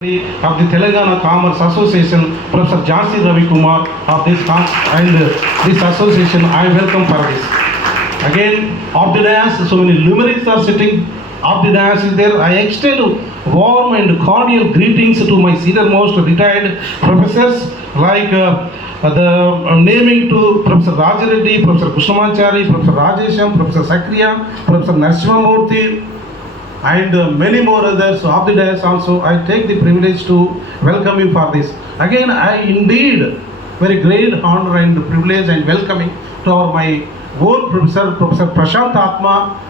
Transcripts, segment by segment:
of the Telangana Commerce Association, Professor Jhansi Ravi Kumar of this and this association, I welcome for this. Again, of the dais, so many luminaries are sitting. Of the dais is there. I extend warm and cordial greetings to my senior-most retired professors like the naming to Professor Rajareddy, Professor Krishnamachari, Professor Rajesham, Professor Sakriya, Professor Narasimhamurthy, and many more others of the dais also. I take the privilege to welcome you for this. Again, I indeed very great honor and privilege and welcoming to my own professor, Professor Prashant Atma.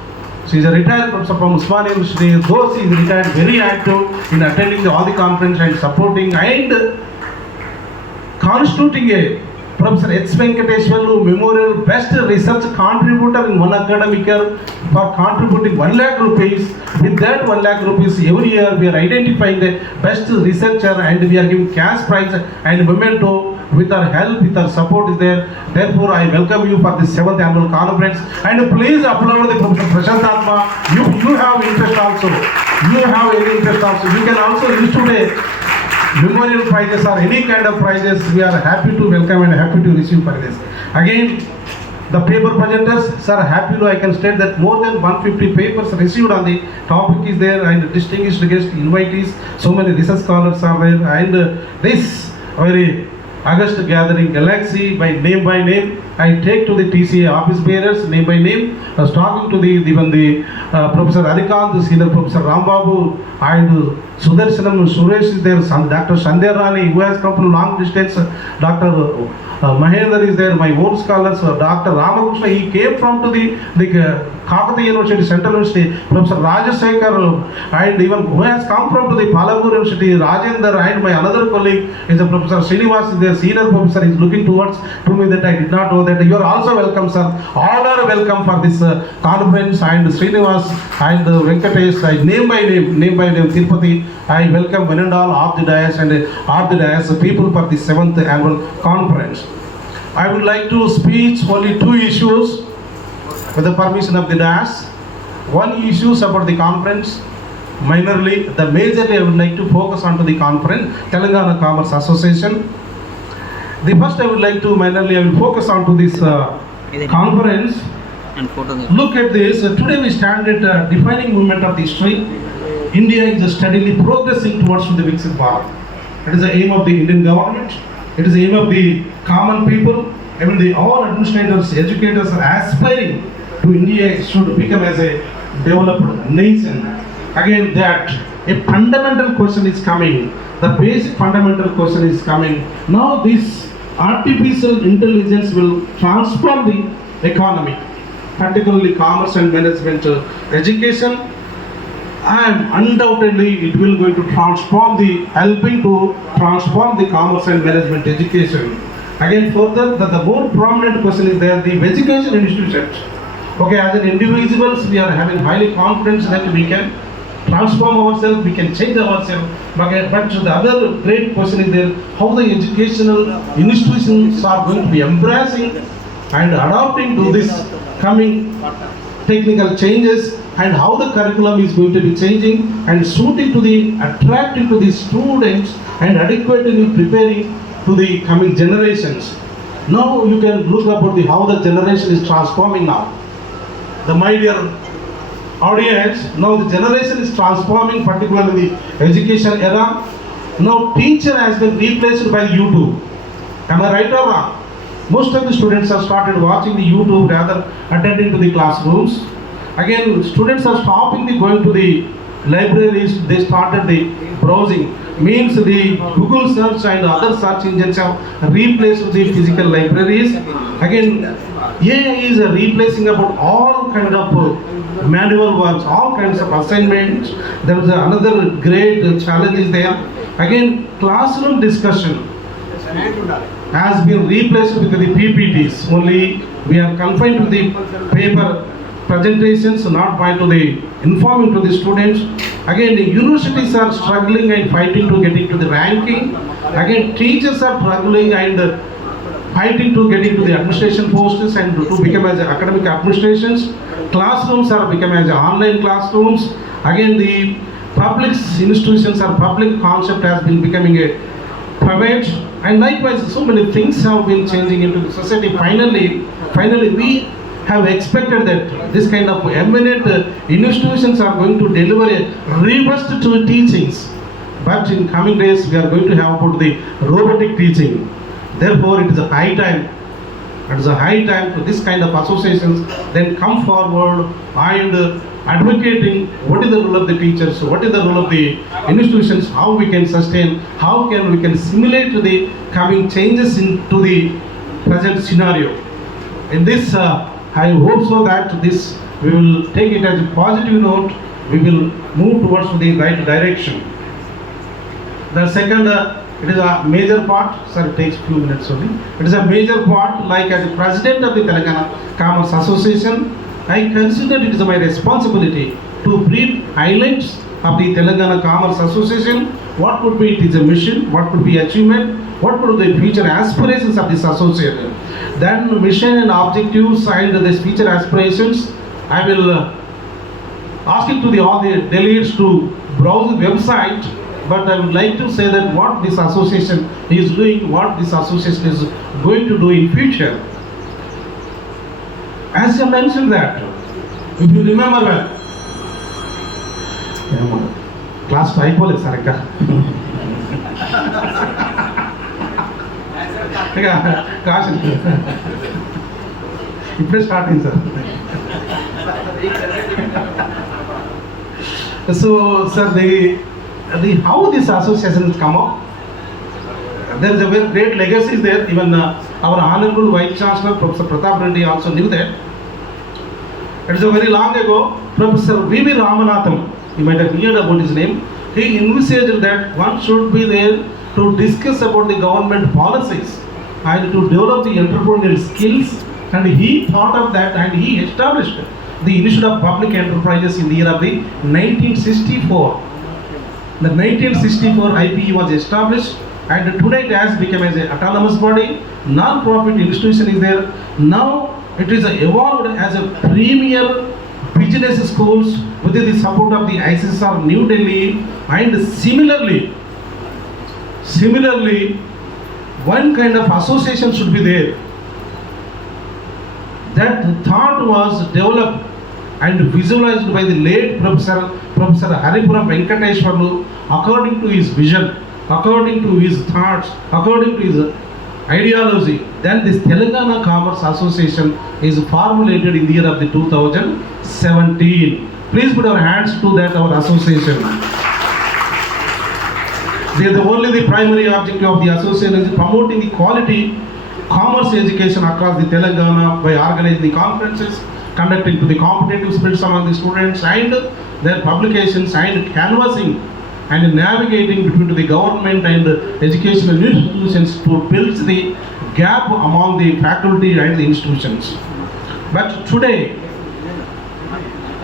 She is a retired professor from Usmania University. Though she is retired, very active in attending all the conference and supporting and constituting a Professor H. Venkateswarlu Memorial Best Research Contributor in one academic year for contributing 1 lakh rupees. With that 1 lakh rupees, every year we are identifying the best researcher and we are giving cash prize and memento. With our help, with our support is there. Therefore, I welcome you for this 7th annual conference. And please applaud the Professor Prashant Atma. You have interest also. You have any interest also. You can also use today memorial prizes or any kind of prizes. We are happy to welcome and happy to receive for this. Again, the paper presenters, sir, happy to I can state that more than 150 papers received on the topic is there and distinguished guest invitees. So many research scholars are there and this very August gathering galaxy by name. I take to the TCA office bearers name by name. Talking to the Professor Adikant, Senior Professor Rambabu and Sudarshanam Suresh is there. Dr. Sandhya Rani who has come from long distance. Dr. Mahendra is there. My own scholars. Dr. Ramakrishna, he came from to the Kakatiya University, Central University. Professor Rajasekhar and even who has come from to the Palagur University, Rajendra, and my another colleague is a Professor Srinivas is there. Senior professor is looking towards to me that I did not know that. You are also welcome, sir. All are welcome for this conference and Srinivas and Venkatesh. Name by name, Tirupati. I welcome one and all of the dais and of the dais people for the 7th annual conference. I would like to speak only 2 issues with the permission of the dais. One issue is about the conference. Minorly, the majorly I would like to focus on to the conference, Telangana Commerce Association. The first I would like to minorly I will focus on to this conference. Look at this. Today we stand at defining moment of the history. India is steadily progressing towards the Viksit Bharat. It is the aim of the Indian government. It is the aim of the common people. Even all administrators, educators are aspiring to India should become as a developed nation. Again, that a fundamental question is coming. The basic fundamental question is coming. Now this artificial intelligence will transform the economy, particularly commerce and management education. And undoubtedly it will going to helping to transform the commerce and management education. Again, further, the more prominent question is there, the education institutions. Okay, as an individuals, we are having highly confidence that we can transform ourselves, we can change ourselves. But the other great question is there, how the educational institutions are going to be embracing and adapting to this coming technical changes, and how the curriculum is going to be changing and suiting to the attractive to the students and adequately preparing to the coming generations. Now you can look about how the generation is transforming now. My dear audience, now the generation is transforming, particularly the education era. Now teacher has been replaced by YouTube. Am I right or wrong? Most of the students have started watching the YouTube rather attending to the classrooms. Again, students are stopping going to the libraries. They started the browsing. Means the Google search and other search engines have replaced the physical libraries. Again, AI is replacing about all kind of manual works, all kinds of assignments. There is another great challenge is there. Again, classroom discussion has been replaced with the PPTs. Only we are confined to the paper presentations, not by to the informing to the students. Again, the universities are struggling and fighting to get into the ranking. Again, teachers are struggling and fighting to get into the administration posts and to become as academic administrations. Classrooms are becoming as online classrooms. Again, the public institutions or public concept has been becoming a private, and likewise so many things have been changing into the society. Finally we have expected that this kind of eminent institutions are going to deliver a reversed to teachings, but in coming days we are going to have put the robotic teaching. Therefore it is a high time for this kind of associations then come forward and advocating what is the role of the teachers, what is the role of the institutions, how we can sustain, how can we can simulate the coming changes into the present scenario. In this, I hope so that this we will take it as a positive note, we will move towards the right direction. The second, it is a major part, sir, it takes few minutes only. It is a major part, like as the president of the Telangana Commerce Association, I consider it is my responsibility to brief highlights of the Telangana Commerce Association, what could be its mission, what could be achievement, what could be the future aspirations of this association. Then mission and objectives and the future aspirations, I will ask it to all the delegates to browse the website, but I would like to say that what this association is doing, what this association is going to do in future. As I mentioned that, if you remember well, class అయిపోలేదు sir ఇంకా class ఇప్పుడే start అయింది sir. So sir, the how this association has come up, there is a very great legacy is there. Even our honorable Vice Chancellor Professor Pratap Reddy also knew that. It is a very long ago, Professor V.V. Ramanathan, you might have heard about his name, he envisaged that one should be there to discuss about the government policies and to develop the entrepreneurial skills, and he thought of that and he established the Institute of Public Enterprises in the year of the 1964. The 1964 IPE was established, and today it has become as an autonomous body, non-profit institution is there. Now it is evolved as a premier business schools with the support of the ICSR New Delhi, and similarly one kind of association should be there. That thought was developed and visualized by the late Professor Haripuram Venkateshwarlu according to his vision, according to his thoughts, according to his ideology. Then this Telangana Commerce Association is formulated in the year of the 2017. Please put our hands to that, our association. The only the primary objective of the association is promoting the quality commerce education across the Telangana by organizing the conferences, conducting to the competitive spirits among the students and their publications, and canvassing and navigating between the government and educational institutions to build the gap among the faculty and the institutions. But today,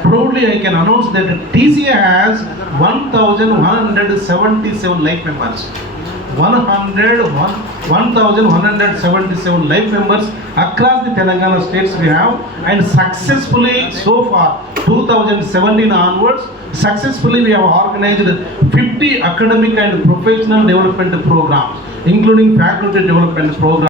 proudly I can announce that TCA has 1,177 life members. 1,177 life members across the Telangana states we have, and successfully so far 2017 onwards successfully we have organized 50 academic and professional development programs, including faculty development programs.